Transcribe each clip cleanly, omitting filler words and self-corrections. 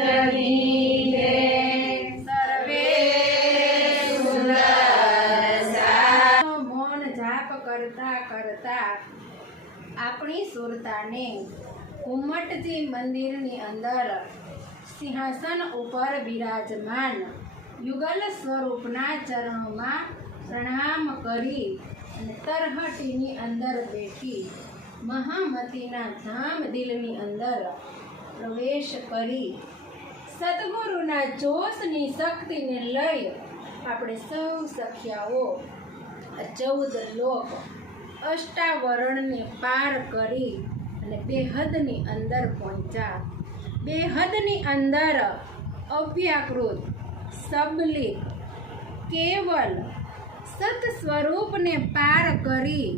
જગની જય. સર્વે સુંદર સા. મૌન જાપ કરતા કરતા આપણી સુરતાને ઉમટજી મંદિરની અંદર સિંહાસન ઉપર બિરાજમાન યુગલ સ્વરૂપના ચરણોમાં પ્રણામ કરી અને તરહટીની અંદર બેઠી મહામતીના ધામ દિલની અંદર પ્રવેશ કરી સદગુરુના જોશની શક્તિને લઈ આપણે સૌ સખિયાઓ 14 લોક અષ્ટાવરણને પાર કરી અને બેહદની અંદર પહોંચ્યા. બેહદની અંદર અવ્યાકૃત સબલિક કેવલ સત સ્વરૂપને પાર કરી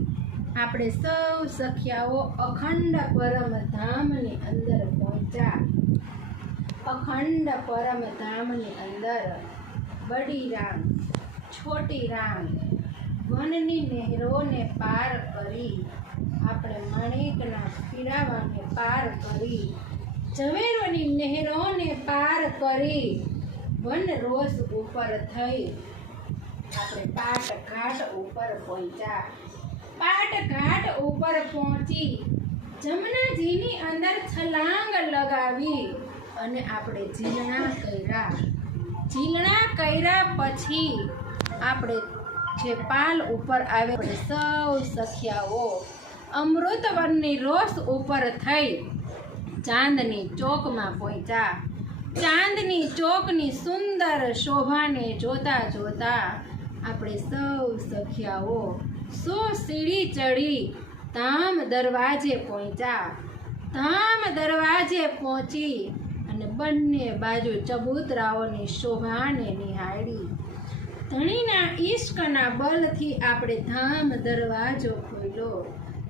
આપણે સૌ સખિયાઓ અખંડ પરમધામની અંદર પહોંચ્યા. અખંડ પરમધામની અંદર બડી રામ છોટી રામ વનની નહેરોને પાર કરી આપણે માણેકના પીરાવાને પાર કરી ઝવેરોની નહેરોને પાર કરી વન રોસ ઉપર થઈ આપણે પાટ ઘાટ ઉપર પહોંચ્યા. પાટ ઘાટ ઉપર પહોંચી જમનાજીની અંદર છલાંગ લગાવી અને આપણે ઝીલણા કર્યા. ઝીલણા કર્યા પછી આપણે જે પાલ ઉપર આવે આપણે સૌ સખિયાઓ અમૃતવનની રોસ ઉપર થઈ ચાંદની ચોકમાં પહોંચ્યા. ચાંદની ચોકની સુંદર શોભાને જોતા જોતા આપણે સૌ સખિયાઓ 100 સીડી ચડી ધામ દરવાજે પહોંચ્યા. ધામ દરવાજે પહોંચી અને બંને બાજુ ચબૂતરાઓની શોભાને નિહાળી. ધણીના ઈશ્કના બલથી આપણે ધામ દરવાજો ખોલ્યો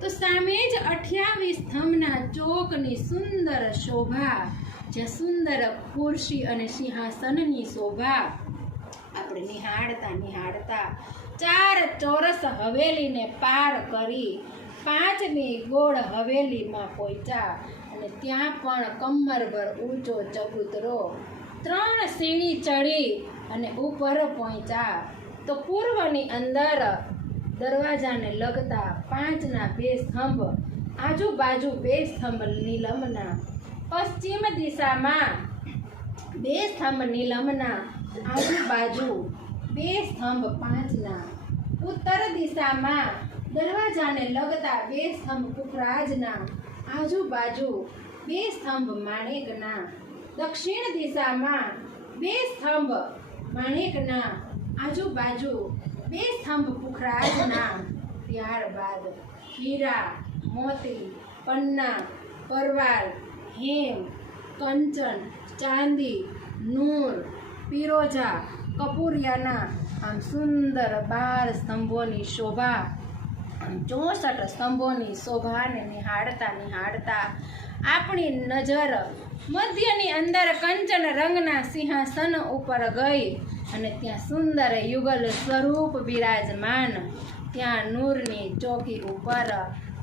તો સામે જ 28 સ્તંભના ચોકની સુંદર શોભા, જ્યાં સુંદર ખુરશી અને સિંહાસનની શોભા આપણે નિહાળતા નિહાળતા 4 ચોરસ હવેલીને પાર કરી 5મી ગોળ હવેલીમાં પહોંચ્યા અને ત્યાં પણ કમરભર ઊંચો ચબૂતરો 3 સીડી ચડી અને ઉપર પહોંચ્યા તો પૂર્વની અંદર દરવાજાને લગતા 5ના 2 સ્તંભ, આજુબાજુ 2 સ્તંભ નીલમના, પશ્ચિમ દિશામાં 2 સ્તંભ નીલમના, આજુબાજુ 2 સ્તંભ 5ના, ઉત્તર દિશામાં દરવાજાને લગતા 2 સ્તંભ પુખરાજના, આજુબાજુ 2 સ્તંભ માણેકના, દક્ષિણ દિશામાં 2 સ્તંભ માણેકના, આજુબાજુ 2 સ્તંભ પુખરાજના. ત્યારબાદ હીરા, મોતી, પન્ના, પરવાલ, હેમ, કંચન, ચાંદી, નૂર, પીરોજા, કપૂરિયાના આમ સુંદર 12 સ્તંભોની શોભા, 64 સ્તંભોની શોભાને નિહાળતા નિહાળતા આપણી નજર મધ્યની અંદર કંચન રંગના સિંહાસન ઉપર ગઈ અને ત્યાં સુંદર યુગલ સ્વરૂપ બિરાજમાન. ત્યાં નૂરની ચોકી ઉપર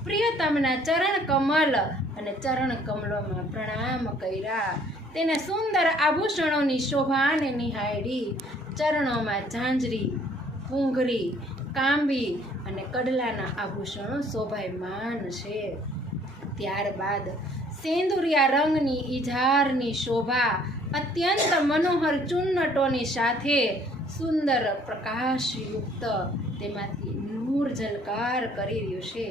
પ્રિયતમના ચરણ કમલ અને ચરણ કમલોમાં પ્રણામ કર્યા. તેને સુંદર આભૂષણોની શોભાને નિહાળી. ચરણોમાં ઝાંઝરી, ઘૂંઘરી, કાંબી અને કડલાના આભૂષણો શોભાયમાન છે. ત્યારબાદ સેંદુરિયા રંગની ઇજારની શોભા અત્યંત મનોહર ચુન્નટોની સાથે સુંદર પ્રકાશયુક્ત તેમાંથી નૂર ઝલકાર કરી રહ્યું છે.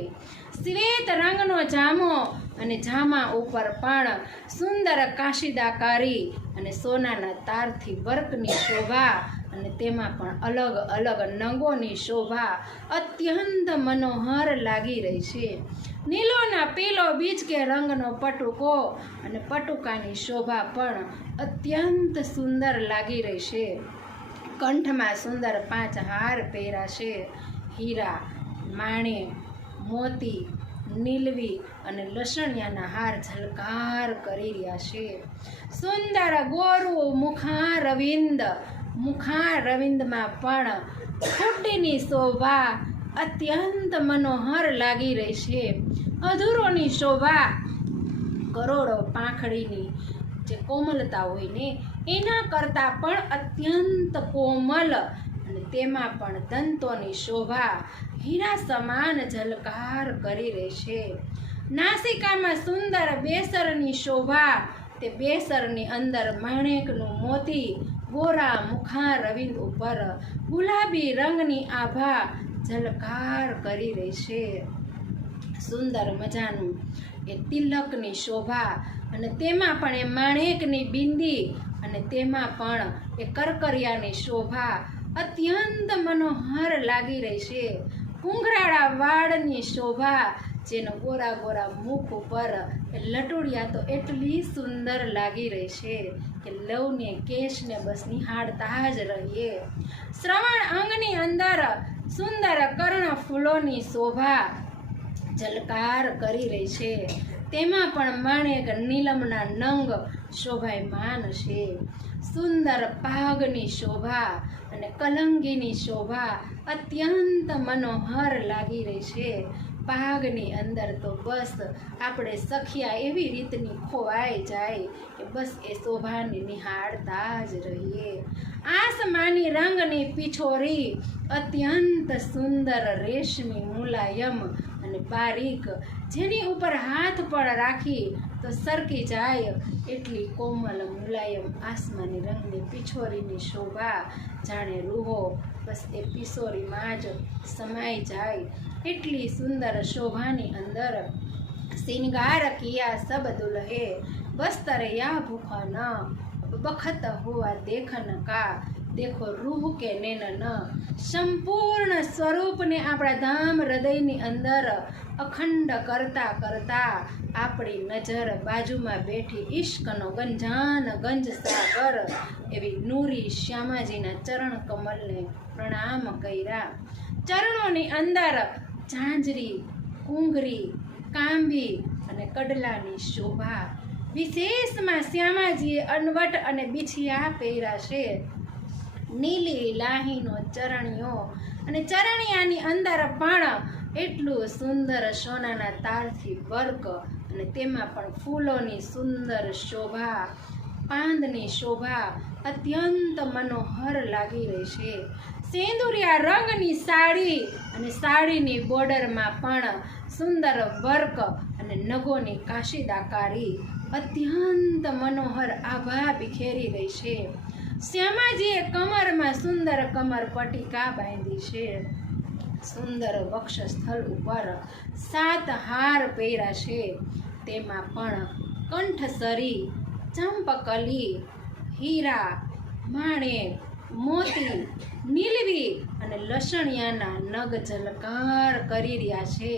શ્વેત રંગનો જામો અને જામા ઉપર પણ સુંદર કાશીદાકારી અને સોનાના તારથી વર્કની શોભા અને તેમાં પણ અલગ અલગ નંગોની શોભા અત્યંત મનોહર લાગી રહી છે. નીલોના પીલો બીજ કે રંગનો પટુકો અને પટુકાની શોભા પણ અત્યંત સુંદર લાગી રહી છે. કંઠમાં સુંદર 5 હાર પહેર્યા છે. હીરા, માણેક, મોતી, નીલવી અને લસણિયાના હાર ઝલકાર કરી રહ્યા છે. સુંદર ગોરું મુખારવિંદમાં પણ ફૂટીની શોભા અત્યંત મનોહર લાગી રહી છે. અધૂરોની શોભા કરોડો પાંખડીની જે કોમલતા હોય ને એના કરતાં પણ અત્યંત કોમલ, અને તેમાં પણ દંતોની શોભા હીરા સમાન ઝલકાર કરી રહેશે. નાસિકામાં સુંદર બેસરની શોભા, તે બેસરની અંદર માણેકનું મોતી ગોરા મુખારવિંદ ઉપર ગુલાબી રંગની આભા ઝલકાર કરી રહેશે. સુંદર મજાનું એ તિલકની શોભા, અને તેમાં પણ એ માણેકની બિંદી, અને તેમાં પણ એ કરકરિયાની શોભા અત્યંત મનોહર લાગી રહેશે. ઘૂંઘરાળા વાળની શોભા, જેનો ગોરા ગોરા મુખ ઉપર એ લટુડિયા તો એટલી સુંદર લાગી રહેશે કે લવને કેશને બસ નિહાળતા જ રહીએ. શ્રવણ અંગની અંદર સુંદર કર્ણ ફૂલોની શોભા ઝલકાર કરી રહી છે. તેમાં પણ માણેક નીલમના નંગ શોભાયમાન છે. સુંદર પાઘની શોભા અને કલંગીની શોભા અત્યંત મનોહર લાગી રહી છે. પાઘની અંદર તો બસ આપણે સખિયા એવી રીતની ખોવાઈ જાય કે બસ એ શોભાને નિહાળતા જ રહીએ. આસમાની રંગની પિછોરી અત્યંત સુંદર રેશમી મુલાયમ અને બારીક, જેની ઉપર હાથ પણ રાખી તો સરકી જાય એટલી કોમલ મુલાયમ આસમાની રંગની પિછોરીની શોભા, જાણે રૂહો બસ એ પિછોરીમાં જ સમાઈ જાય એટલી સુંદર શોભાની અંદર શ્રૃંગાર કિયા સબ દુલ્હે બસ્તર યા ભૂખા ન બખત હુઆ દેખન કા દેખો રૂહ કે નેન ન. સંપૂર્ણ સ્વરૂપને આપણા ધામ હૃદયની અંદર અખંડ કરતા કરતા આપણી નજર બાજુમાં બેઠી ઈશ્કનો ગંજાન ગંજ સાગર એવી નૂરી શ્યામાજીના ચરણ કમલને પ્રણામ કર્યા. ચરણોની અંદર ઝાંઝરી, કુંગરી, કાંબી અને કડલાની શોભા. વિશેષમાં શ્યામાજીએ અનવટ અને બિછિયા પહેર્યા છે. નીલી લાહીનો ચરણિયો, અને ચરણિયાની અંદર પણ એટલું સુંદર સોનાના તારથી વર્ક, અને તેમાં પણ ફૂલોની સુંદર શોભા, પાંદની શોભા અત્યંત મનોહર લાગી રહી છે. સેંદુરિયા રંગની સાડી, અને સાડીની બોર્ડરમાં પણ સુંદર વર્ક અને નગોની કાશીદાકારી અત્યંત મનોહર આભા બિખેરી રહી છે. શ્યામાજીએ કમરમાં સુંદર કમર પટ્ટિકા બાંધી છે. સુંદર વક્ષસ્થળ ઉપર 7 હાર પહેર્યા છે. તેમાં પણ કંઠસરી, ચંપકલી, હીરા, માણેક, મોતી, નીલવી અને લસણિયાના નગ ઝલકાર કરી રહ્યા છે.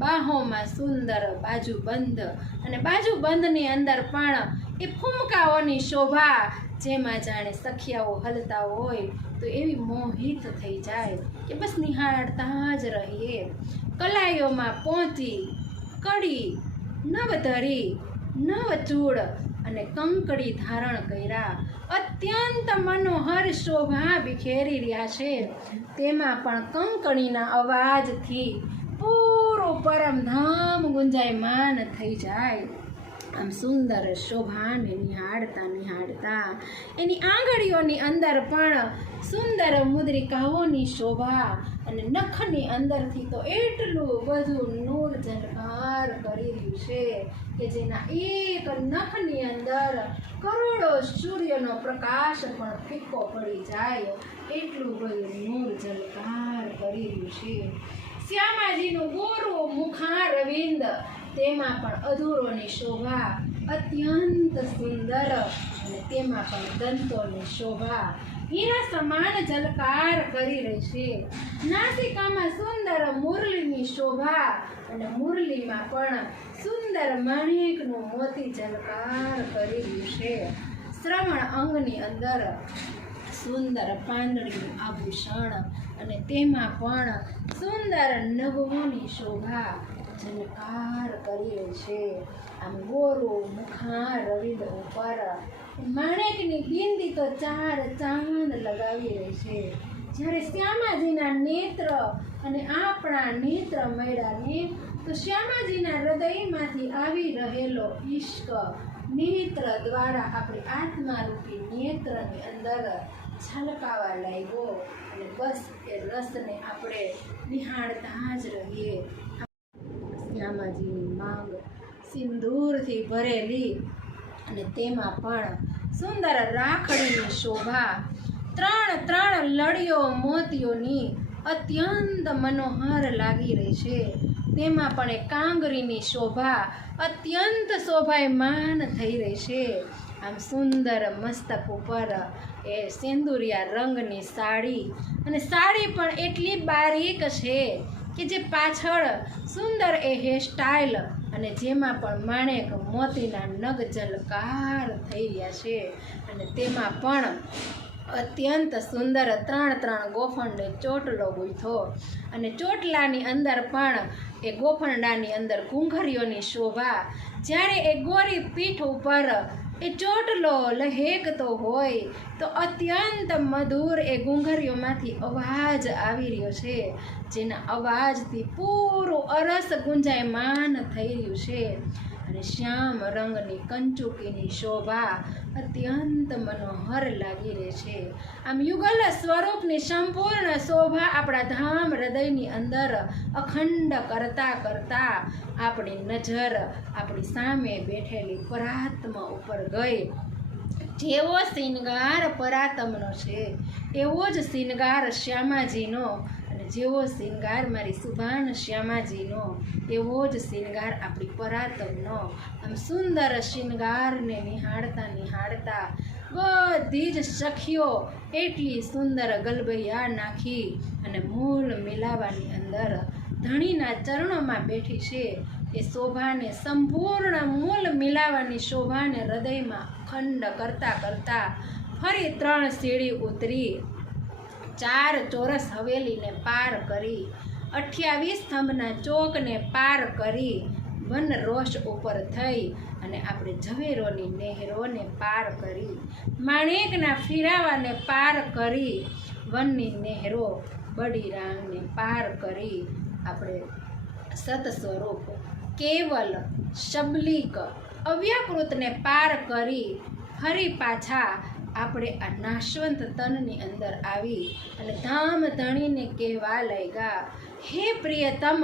બાહોમાં સુંદર બાજુબંધ, અને બાજુબંધની અંદર પણ એ ફૂમકાઓની શોભા, જેમાં જાણે સખિયાઓ હલતા હોય તો એવી મોહિત થઈ જાય કે બસ નિહાળતા જ રહીએ. કલાઈઓમાં પોંચી, કડી, નવધરી, નવચૂડ અને કંકડી ધારણ કર્યા અત્યંત મનોહર શોભા બિખેરી રહ્યા છે. તેમાં પણ કંકણીના અવાજથી પૂરું પરમધામ ગુંજાયમાન થઈ જાય. આમ સુંદર શોભાને નિહાળતા નિહાળતા એની આંગળીઓની અંદર પણ સુંદર મુદ્રિકાઓની શોભા, અને નખની અંદરથી તો એટલું બધું નૂર ઝલકાર કરી રહ્યું છે કે જેના એક નખની અંદર કરોડો સૂર્યનો પ્રકાશ પણ ફીકો પડી જાય એટલું બધું નૂર ઝલકાર કરી રહ્યું છે. શ્યામાજીનું ગોરું મુખારવિંદ, તેમાં પણ અધૂરોની શોભા અત્યંત સુંદર, અને તેમાં પણ દંતોની શોભા હીરા સમાન ઝલકાર કરી રહી છે. નાસિકામાં સુંદર મુરલીની શોભા, અને મુરલીમાં પણ સુંદર માણેકનું મોતી ઝલકાર કરી રહ્યું છે. શ્રવણ અંગની અંદર સુંદર પાંદડીનું આભૂષણ, અને તેમાં પણ સુંદર નગોની શોભા ઝલકાર કરી રહી છે. આમ ગોરું મુખારવિંદ ઉપર માણેકની બિંદી તો 4 ચાંદ લગાવી રહી છે. જ્યારે શ્યામાજીના નેત્ર અને આપણા નેત્ર મળ્યાને તો શ્યામાજીના હૃદયમાંથી આવી રહેલો ઈશ્ક નેત્ર દ્વારા આપણી આત્મારૂપી નેત્રની અંદર છલકાવા લાગ્યો અને બસ એ રસને આપણે નિહાળતા જ રહીએ. શ્યામાજીની માંગ સિંદૂરથી ભરેલી અને તેમાં પણ સુંદર રાખડીની શોભા, ત્રણ લડીઓ મોતીઓની અત્યંત મનોહર લાગી રહી છે. તેમાં પણ એક કાંગરીની શોભા અત્યંત શોભાયમાન થઈ રહી છે. આમ સુંદર મસ્તક ઉપર એ સેંદુરિયા રંગની સાડી, અને સાડી પણ એટલી બારીક છે કે જે પાછળ સુંદર એ હેરસ્ટાઇલ અને જેમાં પણ માણેક મોતીના નગ ઝલકાર થઈ રહ્યા છે. અને તેમાં પણ અત્યંત સુંદર 3 ગોફણને ચોટલો ગૂંથો અને ચોટલાની અંદર પણ એ ગોફણડાની અંદર ઘૂંઘરીઓની શોભા. જ્યારે એ ગોરી પીઠ ઉપર એ ચોટલો લહેકતો હોય તો અત્યંત મધુર એ ઘૂંઘરીઓમાંથી અવાજ આવી રહ્યો છે, જેના અવાજથી પૂરું અરસ ગુંજાયમાન થઈ રહ્યું છે. અને શ્યામ રંગની કંચુકીની શોભા અત્યંત મનોહર લાગી રહી છે. આમ યુગલ સ્વરૂપની સંપૂર્ણ શોભા આપણા ધામ હૃદયની અંદર અખંડ કરતા કરતા આપણી નજર આપણી સામે બેઠેલી પરાત્મા ઉપર ગઈ. જેવો શિંગાર પરાતમનો છે એવો જ શિંગાર શ્યામાજીનો, અને જેવો શિંગાર મારી સુભાન શ્યામાજીનો એવો જ શિંગાર આપણી પરાતમનો. આમ સુંદર શિંગારને નિહાળતા નિહાળતા બધી જ સખીઓ એટલી સુંદર ગલબૈયા નાખી અને મૂલ મિલાવાની અંદર ધણીના ચરણોમાં બેઠી છે. એ શોભાને સંપૂર્ણ મૂલ મિલાવાની શોભાને હૃદયમાં અખંડ કરતા કરતા ફરી 3 સીડી ઉતરી, 4 ચોરસ હવેલીને પાર કરી, 28 સ્તંભના ચોકને પાર કરી, વન રોષ ઉપર થઈ અને આપણે ઝવેરોની નહેરોને પાર કરી, માણેકના ફીરાવાને પાર કરી, વનની નહેરો બડીરાંગને પાર કરી, આપણે સત સ્વરૂપ કેવલ શબલિક અવ્યાકૃતને પાર કરી ફરી પાછા આપણે આ નાશવંત તનની અંદર આવી અને ધામ ધણીને કહેવા લાગ્યા, હે પ્રિયતમ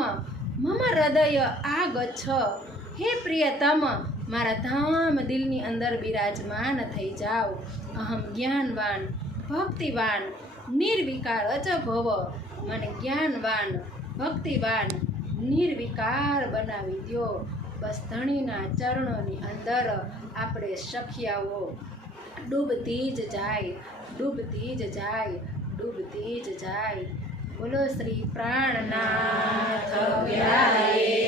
મમ હૃદય આ ગચ્છ. હે પ્રિયતમ મારા ધામ દિલની અંદર બિરાજમાન થઈ જાઓ. અહમ જ્ઞાનવાન ભક્તિવાન નિર્વિકાર જ ભવ. મને જ્ઞાનવાન ભક્તિવાન નિર્વિકાર બનાવી દો. બસ ધણીના ચરણોની અંદર આપણે સખિયાઓ ડૂબતી જ જાય, ડૂબતી જ જાય, ડૂબતી જ જાય. બોલો શ્રી પ્રાણનાથ વ્યાએ.